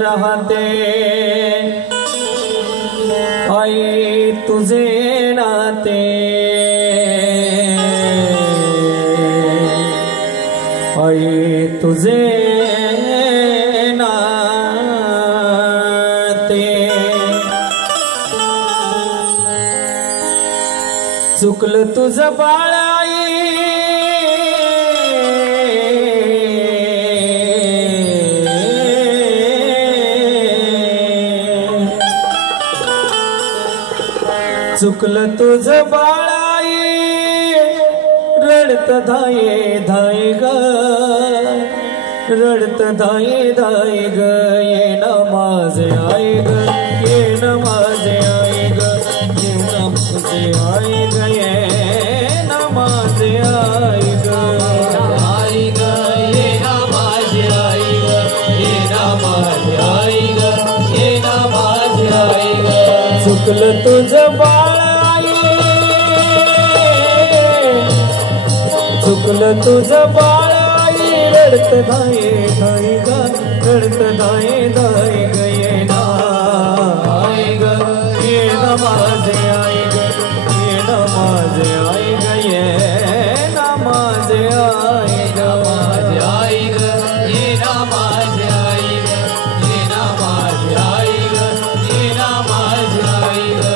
राहते आई तुझे नाते आई तुझे नाते चुकलं तुझं बाळ आई चुकलं तुझं बाळ आई रडत धाये धाय ग रडत धाये धाय ग ये माझे आई ग ये माझे आई ग ये माझे आई ग ये माझे आई ग आई ग ये माझे आई ग ये माझे आई ग ये माझे आई ग चुकलं तुझं बाळ चुकलं तुझं बाळ आई रडत धाये धाय ग रडत धाये धाय ग ये ना आई ग ये ना माझे आई ग ये ना माझे आई ग ये ना माझे आई ग माझे आई ग ये ना माझे आई ग ये ना माझे आई ग ये ना माझे आई ग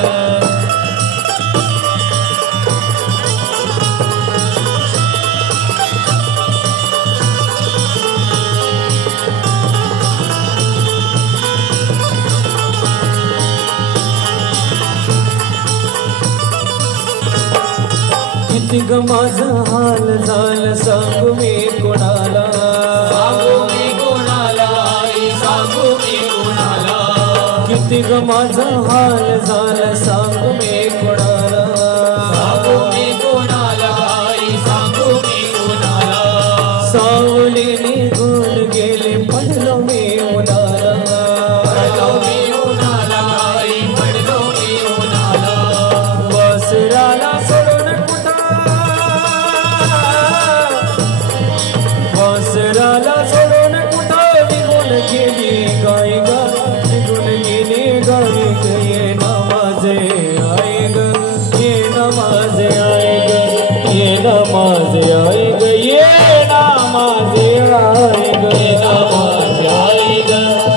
किती ग माझा हाल झालं सांगू मी कोणाला सांगू मी कोणाला किती ग माझा हाल झालं सांगू मी कोणाला सांगू मी कोणाला सावली निघून गेले पडलो मी उन्हाला वासराला वासराला सोडून कुठं निघून गेली गाय ग निघून गेली गाय ग ये ना माझे आई ग ये ना माझे आई ग ये ना माझे आई ग ये ना माझे आई ग ये ना माझे आई ग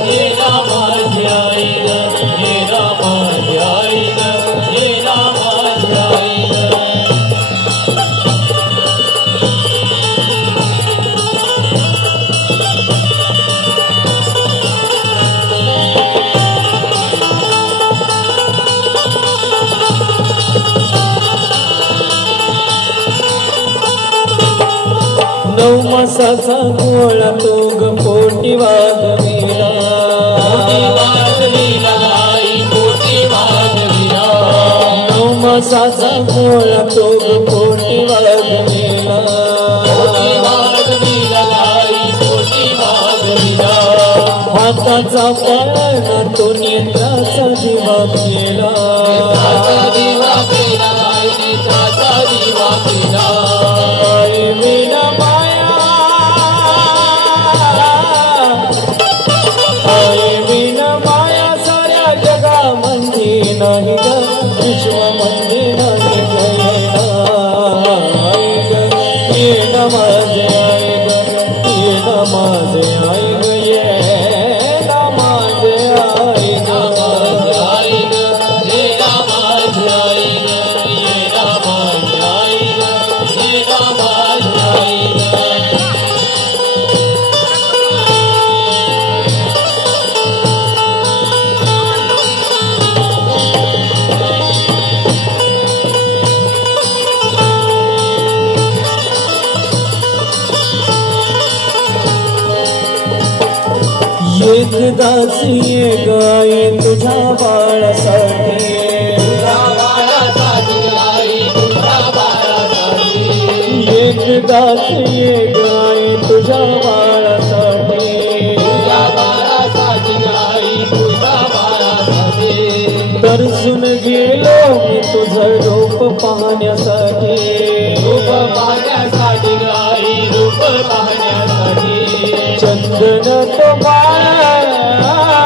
ये ना माझे आई ग ये ना माझे आई ग ये ना माझे आई ग नऊ मासाचा गोळा तो ग पोटी वाजविला नऊ मासाचा गोळा तो ग पोटी वाजविला हाताचा पाळणा तो नेत्राचा दिवा केला आई विना माया आई विना माया साऱ्या जगामध्ये नाही ग विश्वामध्ये नाही ग आई ग ये ना माझे आई ग ये ना माझे आई ग ये ना माझे आई ग आई ग ये ना माझे आई ग ये ना माझे आई ग ये ना माझे आई ग एक दासी गाय तुझ्या बाळासाठी एक दासी गाय तुझ्या बाळासाठी तरसून गेलो मी तुझं रूप पाहण्यासाठी गाई रूप पाहण्यासाठी चंदन तो बाळा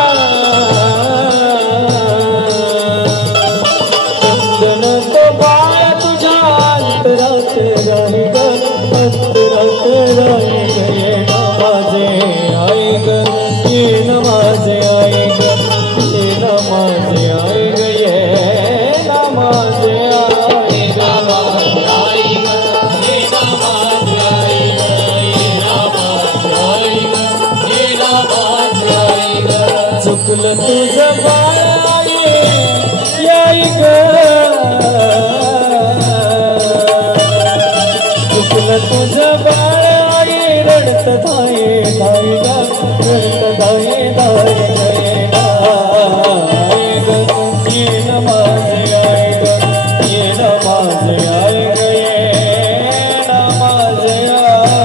चुकलं तुझं बाळाई याई ग चुकलं तुझं बाळाई रडत धाये धाये ग रडत धाये धाये गये नाय ग ये नमाज आय ग ये नमाज आय ग ये नमाज आय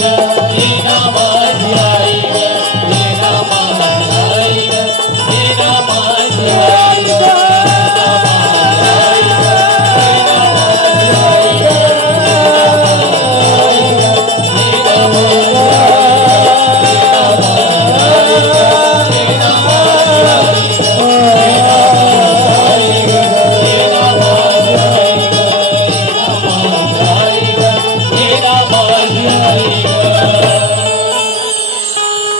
ग ये नमाज आय ग ये नमाज आय ग ये नमाज आय ग Yeah.